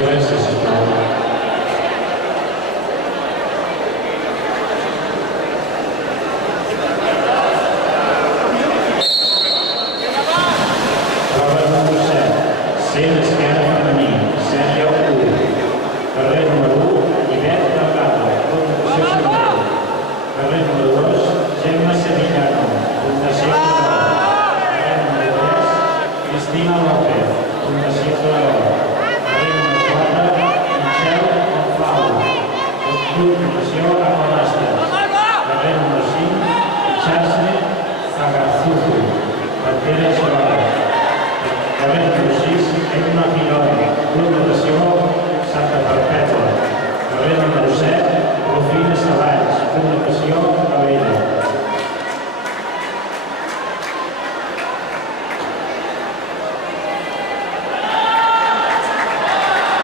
Silenci, sisplau. Prova número 7. 100 esquerra femení. Sèrie 1. Carrer número 1. Ivet Delgado. Fundació Cervell. Carrer número 2. Gemma Sevillano. Fundació Cervell. Carrer número 3. Cristina López. Fundació Cervell. Carrer número 4. Michel Monfau. Fundació Acolastes. Carrer número 5. Charles Agazuzu. Partida Solà. Carrer número